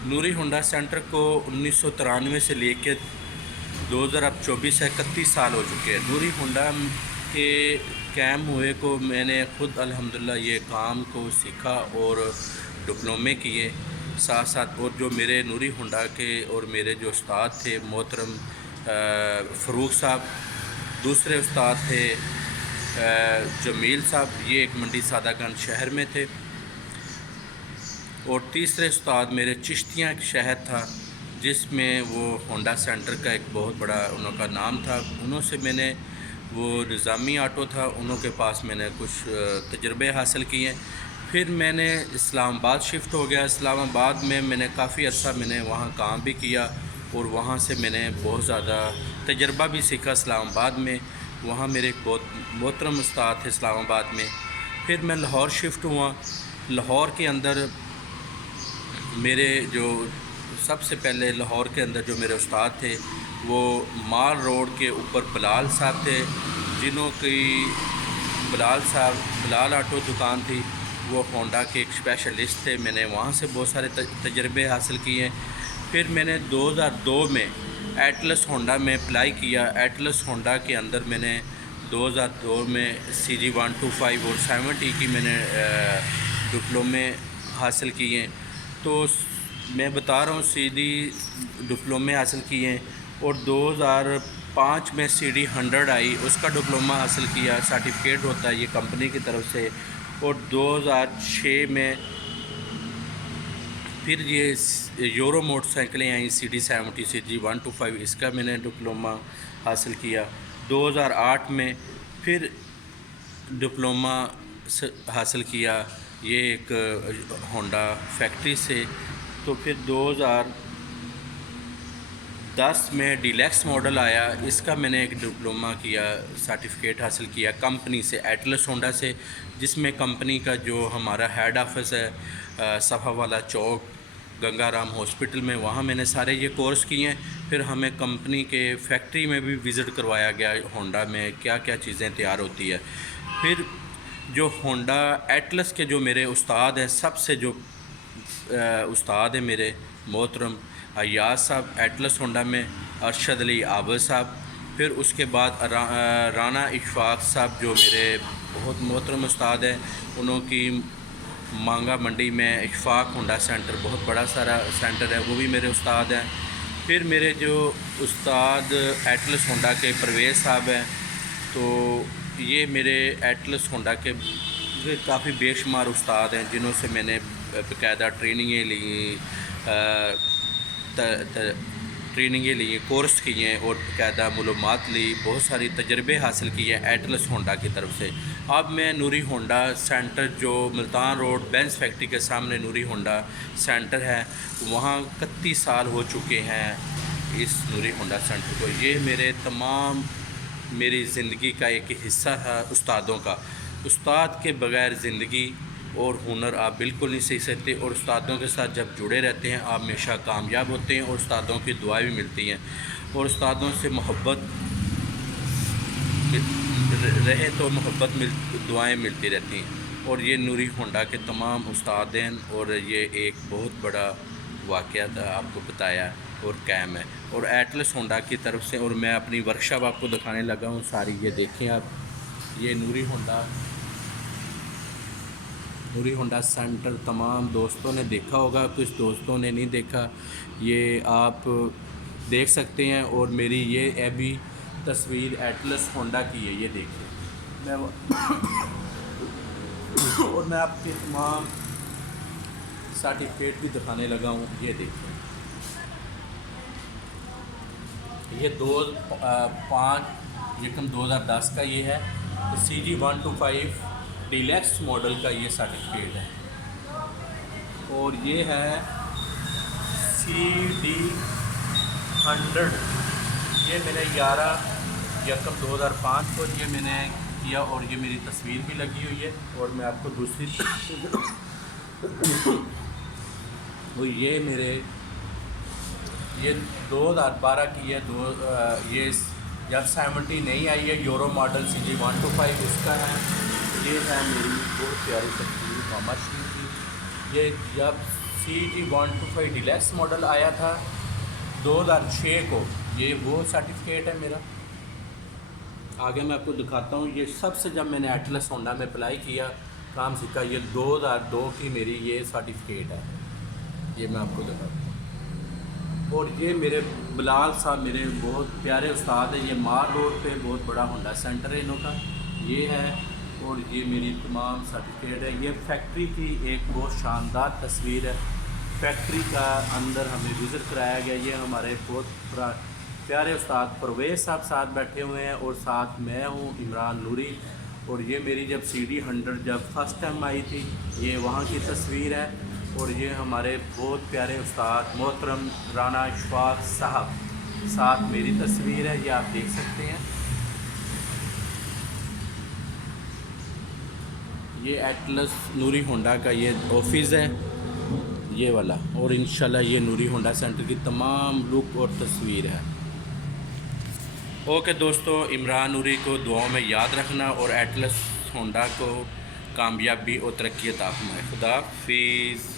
नूरी Honda centre को 1993 से लेकर 2024 है 31 साल हो चुके हैं। नूरी होंडा के कैम हुए को मैंने ख़ुद अल्हम्दुलिल्लाह ये काम को सीखा और डिप्लोमे किए साथ साथ। और जो मेरे नूरी होंडा के और मेरे जो उस्ताद थे मोहतरम फ़रूक साहब, दूसरे उस्ताद थे जमील साहब, ये एक मंडी सादागंज शहर में थे। और तीसरे उस्ताद मेरे चिश्तियाँ शहर था जिसमें वो होंडा सेंटर का एक बहुत बड़ा उनका नाम था। उन्हों से मैंने वो निज़ामी ऑटो था, उन्हों के पास मैंने कुछ तजर्बे हासिल किए। फिर मैंने इस्लामाबाद शिफ्ट हो गया। इस्लामाबाद में मैंने काफ़ी अर्सा मैंने वहाँ काम भी किया और वहाँ से मैंने बहुत ज़्यादा तजर्बा भी सीखा इस्लामाबाद में। वहाँ मेरे एक बहुत मोहतरम उस्ताद थे इस्लामाबाद में। फिर मैं लाहौर शिफ्ट हुआ। लाहौर के अंदर मेरे जो सबसे पहले लाहौर के अंदर जो मेरे उस्ताद थे वो माल रोड के ऊपर बिलाल साहब थे, जिन्हों की बिलाल ऑटो दुकान थी। वो होंडा के एक स्पेशलिस्ट थे। मैंने वहाँ से बहुत सारे तजर्बे हासिल किए। फिर मैंने 2002 में एटलस होंडा में अप्लाई किया। एटलस होंडा के अंदर मैंने 2002 में CG 125 और 70 की मैंने डिप्लोमे हासिल किए। तो मैं बता रहा हूँ CD डिप्लोमे हासिल किए। और 2005 में CD 100 आई, उसका डिप्लोमा हासिल किया, सर्टिफिकेट होता है ये कंपनी की तरफ से। और 2006 में फिर ये यूरो मोटरसाइकिलें आई CD 70 CG 125, इसका मैंने डिप्लोमा हासिल किया। 2008 में फिर डिप्लोमा हासिल किया ये एक होंडा फैक्ट्री से। तो फिर 2010 में डीलक्स मॉडल आया, इसका मैंने एक डिप्लोमा किया, सर्टिफिकेट हासिल किया कंपनी से, एटलस होंडा से, जिसमें कंपनी का जो हमारा हेड ऑफिस है सफ़ा वाला चौक गंगाराम हॉस्पिटल में, वहाँ मैंने सारे ये कोर्स किए हैं। फिर हमें कंपनी के फैक्ट्री में भी विज़िट करवाया गया, होंडा में क्या क्या चीज़ें तैयार होती है। फिर जो होंडा एटलस के जो मेरे उस्ताद हैं, सबसे जो उस्ताद हैं मेरे मोहतरम अय्याज साहब एटलस होंडा में, अरशद अली आबद साहब। फिर उसके बाद राना इशफाक साहब जो मेरे बहुत मोहतरम उस्ताद हैं, उन्होंने मांगा मंडी में इशफाक होंडा सेंटर, बहुत बड़ा सारा सेंटर है, वो भी मेरे उस्ताद हैं। फिर मेरे जो उस्ताद एटलस होंडा के परवेज़ साहब हैं, तो ये मेरे एटलस होंडा के काफ़ी बेशुमार उस्ताद हैं जिन्हों से मैंने बाकायदा ट्रेनिंगें ली, कोर्स किए और बाकायदा मालूमात ली, बहुत सारी तजर्बे हासिल किए एटलस होंडा की तरफ से। अब मैं नूरी होंडा सेंटर जो मुल्तान रोड बेंस फैक्ट्री के सामने नूरी होंडा सेंटर है, वहाँ 31 साल हो चुके हैं इस नूरी होंडा सेंटर को। ये मेरी ज़िंदगी का एक हिस्सा था उस्तादों का। उस्ताद के बग़ैर ज़िंदगी और हुनर आप बिल्कुल नहीं सीख सकते। और उस्तादों के साथ जब जुड़े रहते हैं आप हमेशा कामयाब होते हैं और उस्तादों की दुआएं भी मिलती हैं। और उस्तादों से मोहब्बत रहे तो दुआएं मिलती रहती हैं। और ये नूरी होंडा के तमाम उस्ताद हैं और ये एक बहुत बड़ा वाक़या था आपको बताया और कैम है। और एटलस होंडा की तरफ से, और मैं अपनी वर्कशॉप आपको दिखाने लगा हूँ सारी, ये देखें आप, ये नूरी होंडा सेंटर तमाम दोस्तों ने देखा होगा, कुछ दोस्तों ने नहीं देखा, ये आप देख सकते हैं। और मेरी ये अभी तस्वीर एटलस होंडा की है, ये देखिए और मैं आपके तमाम सर्टिफिकेट भी दिखाने लगा हूँ, ये देखिए। ये 5/1/2010 का ये है, तो CG 125 डीलक्स मॉडल का ये सर्टिफिकेट है। और ये है CD 100, ये मैंने 11/1/2005 को ये मैंने किया और ये मेरी तस्वीर भी लगी हुई है। और मैं आपको दूसरी तो ये 2012 की है। ये जब 70 नहीं आई है, यूरो मॉडल CG 125 उसका है। ये है मेरी बहुत प्यारी तस्वीर मामा श्री की। ये जब CG125 डिलक्स मॉडल आया था 2006 को। ये वो सर्टिफिकेट है मेरा। आगे मैं आपको दिखाता हूँ। ये सबसे जब मैंने एटलस होंडा में अप्लाई किया काम सीखा, ये 2002 की मेरी ये सर्टिफिकेट है। ये मैं आपको दिखाता हूँ। और ये मेरे बिलाल साहब मेरे बहुत प्यारे उस्ताद हैं। ये मार रोड पे बहुत बड़ा होंडा सेंटर है इन्हों का, ये है। और ये मेरी तमाम सर्टिफिकेट है। ये फैक्ट्री की एक बहुत शानदार तस्वीर है। फैक्ट्री का अंदर हमें विज़िट कराया गया। ये हमारे बहुत प्यारे उस्ताद परवेज़ साहब साथ बैठे हुए हैं और साथ मैं हूँ इमरान नूरी। और ये मेरी जब CD100 जब फर्स्ट टाइम आई थी, ये वहाँ की तस्वीर है। और ये हमारे बहुत प्यारे उस्ताद मोहतरम राना इशफाक साहब साथ मेरी तस्वीर है, ये आप देख सकते हैं। ये एटलस नूरी होंडा का ये ऑफिस है, ये वाला। और इंशाल्लाह ये नूरी होंडा सेंटर की तमाम लुक और तस्वीर है। ओके दोस्तों, इमरान नूरी को दुआओं में याद रखना और एटलस होंडा को कामयाबी और तरक्की अता फरमाए। खुदा हाफिज़।